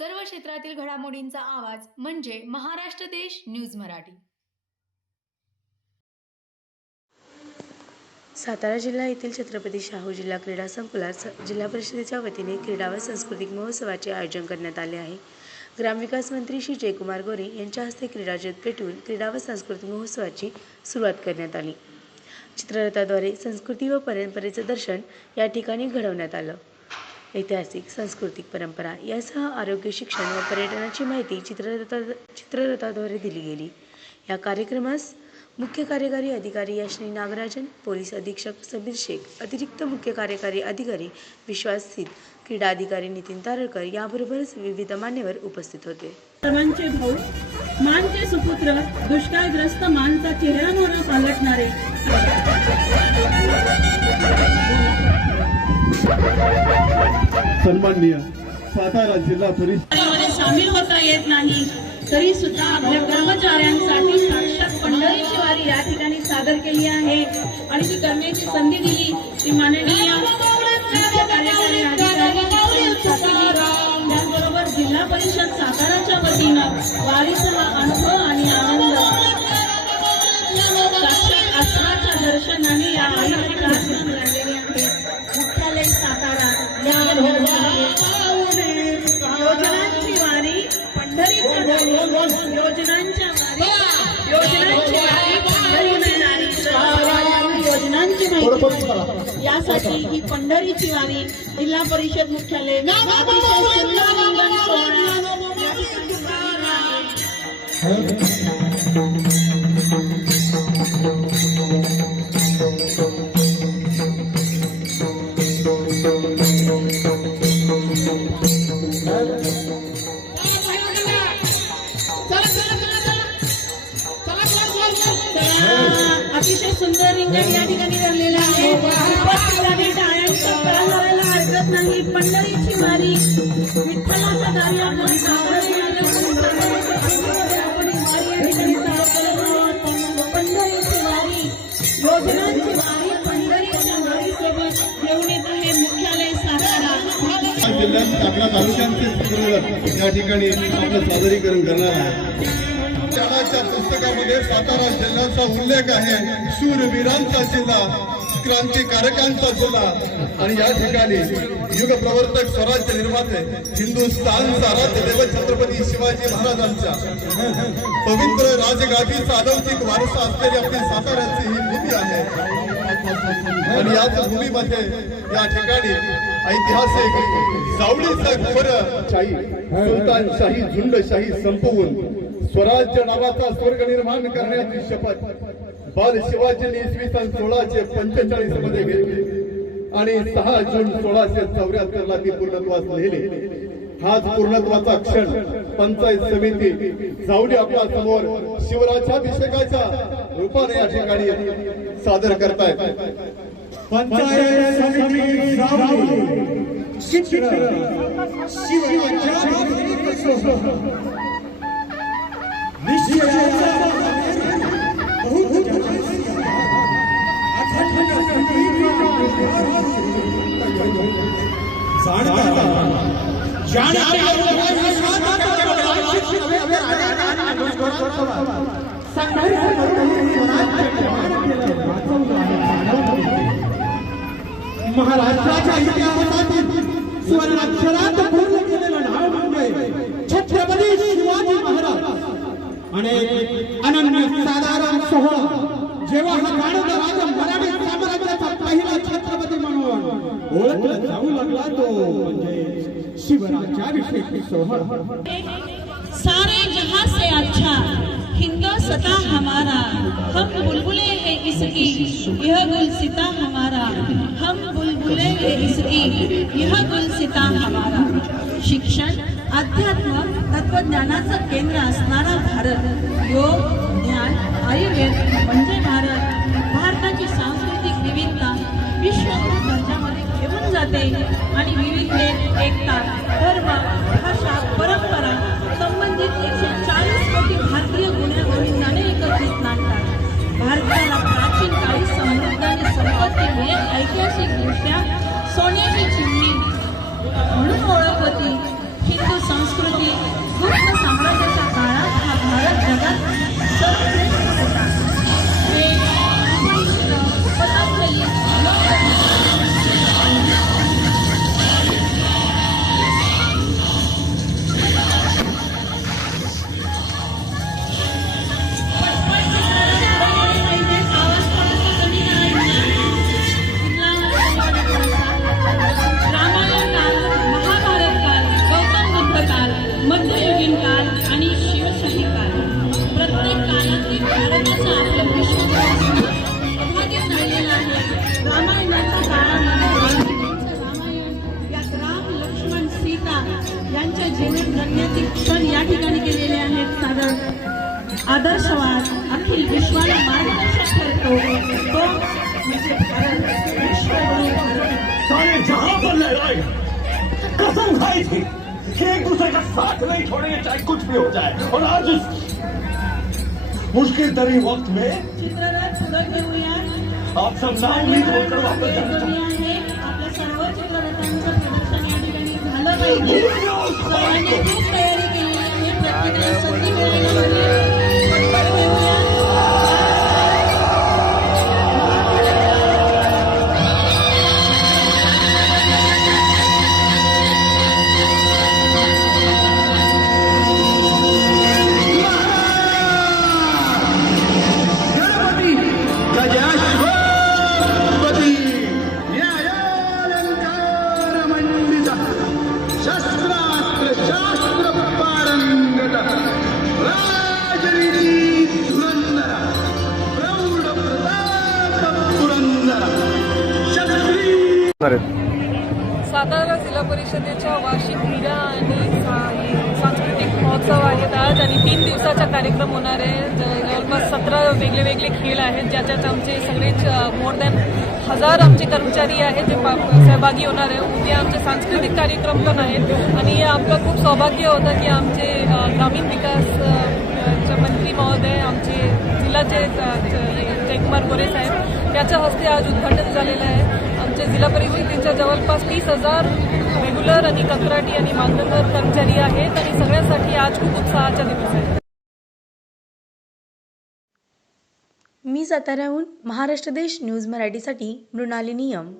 सर्व क्षेत्रातील घडामोडींचा आवाज म्हणजे महाराष्ट्र देश न्यूज मराठी. सातारा जिल्हा येथील छत्रपती शाहू जिल्हा क्रीडा संकुलात स- जिल्हा परिषदेच्या वतीने क्रीडा व सांस्कृतिक महोत्सवाचे आयोजन करण्यात आले आहे. ग्रामविकास मंत्री श्री जयकुमार गोरे यांच्या हस्ते क्रीडाज्योत पेटवून क्रीडा व सांस्कृतिक महोत्सवाची सुरुवात करण्यात आली. चित्ररथाद्वारे संस्कृती व परंपरेचं दर्शन या ठिकाणी घडवण्यात आलं. ऐतिहासिक सांस्कृतिक परंपरा यासह आरोग्य शिक्षण व पर्यटनाची माहिती चित्ररथा चित्ररथाद्वारे दिली गेली. या कार्यक्रमास मुख्य कार्यकारी अधिकारी यशनी नागराजन पोलीस अधीक्षक समीर शेख अतिरिक्त मुख्य कार्यकारी अधिकारी विश्वास सिद्ध क्रीडा अधिकारी नितीन तारळकर याबरोबरच विविध मान्यवर उपस्थित होते. सर्वांचे भाऊ मानचे सुपुत्र दुष्काळग्रस्त मानचा चेहऱ्यामोहरा पालटणारे. सन्माननीय सातारा जिल्हा परिषद. सामील होता येत नाही. तरी सुद्धा आपल्या कर्मचाऱ्यांसाठी साक्षात पंढरीची वारी या ठिकाणी सादर केली आहे. आणि ती करण्याची संधी दिली. ती माननीय योजनांची वारी पंढरीच्या दारी योजनांच्या वारी योजनांची वारी माहिती यासाठी ही पंढरीची वारी जिल्हा परिषद मुख्यालय अतिशय सोहळा जिल्ह्यात टाकला तालुक्यांचे चित्ररथ या ठिकाणी आपलं सादरीकरण करणार आहे. शाळाच्या पुस्तकामध्ये सातारा जिल्ह्याचा उल्लेख आहे. शूरवीरांचा जिल्हा क्रांतिकारकांचा जिल्हा. आणि या ठिकाणी युग प्रवर्तक स्वराज्य निर्माते हिंदुस्थानचा राज्य देव छत्रपती शिवाजी महाराजांच्या पवित्र राजगादीचा अलौकिक वारसा असलेली आपली साताऱ्याची ही भूमी आहे. आणि याच भूमीमध्ये या ठिकाणी ऐतिहासिक जावळीचं खरं शाही सुलतानशाही झुंडशाही संपवून स्वराज्य नावाचा स्वर्ग निर्माण करण्याची शपथ बाल शिवाजींनी इसवी सन सोळाशे पंचेचाळीसमध्ये घेतली. आणि सहा जून सोळाशे चौऱ्याहत्तर ला ती पूर्णत्वास लिहिली हाच पूर्णत्वाचा क्षण पंचायत समिती जावली आपल्यासमोर शिवराज्याभिषेकाच्या रूपाने या ठिकाणी सादर करतायत. पंचायत समिती महाराष्ट्राच्या इतिहासातील स्वर्णाक्षरात पूर्ण केलेलं नाव म्हणजे छत्रपती शिवाजी महाराज आणि अनन्य साधारण सोहळा जेव्हा हा गाणं राजा मराठी साम्राज्याचा पहिला छत्रपती म्हणून ओळखला जाऊ लागला तो म्हणजे शिवराज्याभिषेक सोहळा सारे जहां से अच्छा हिंदोसता हमारा। हम बुलबुले हैं इसकी यह गुलसिता हमारा। हम बुलबुले हैं इसकी यह गुलसिता हमारा। शिक्षण अध्यात्म तत्वज्ञानाचं केंद्र असणारा भारत योग संपत्तीमुळे ऐतिहासिकदृष्ट्या सोन्याची चिमणी म्हणून ओळख होती क्षण या ठिकाणी केलेले आहेत. सादर आदर्शवाद अखिल विश्वाला मार्गदर्शन करतो. तो म्हणजे कसम खाई थी कि एक दूसरे का साथ नहीं छोड़ेंगे चाहे कुछ भी हो जाए। और आज इस मुश्किल तरी वक्त में आप सब नाम नहीं छोड़कर वापस जाना दुनिया सातारा जिल्हा परिषदेच्या वार्षिक क्रीडा आणि सांस्कृतिक महोत्सव आहेत आज आणि तीन दिवसाचा कार्यक्रम होणार आहे. ज- जवळपास सतरा वेगळे वेगळे खेळ आहेत ज्याच्यात आमचे सगळेच मोर दॅन हजार आमचे कर्मचारी आहेत जे सहभागी होणार आहे. उद्या आमचे सांस्कृतिक कार्यक्रम पण आहेत आणि आमचं खूप सौभाग्य होतं की आमचे ग्रामीण विकास मंत्री महोदय आमचे जिल्ह्याचे जयकुमार गोरे साहेब त्याच्या हस्ते आज उद्घाटन झालेलं आहे. आमच्या जिल्हा परिषदेच्या जवळपास तीस हजार रेग्युलर आणि कंत्राटी आणि मानधनर कर्मचारी आहेत आणि सगळ्यांसाठी आज खूप उत्साहाचा दिवस आहे. मी साताऱ्याहून महाराष्ट्र देश न्यूज मराठीसाठी मृणाली नियम.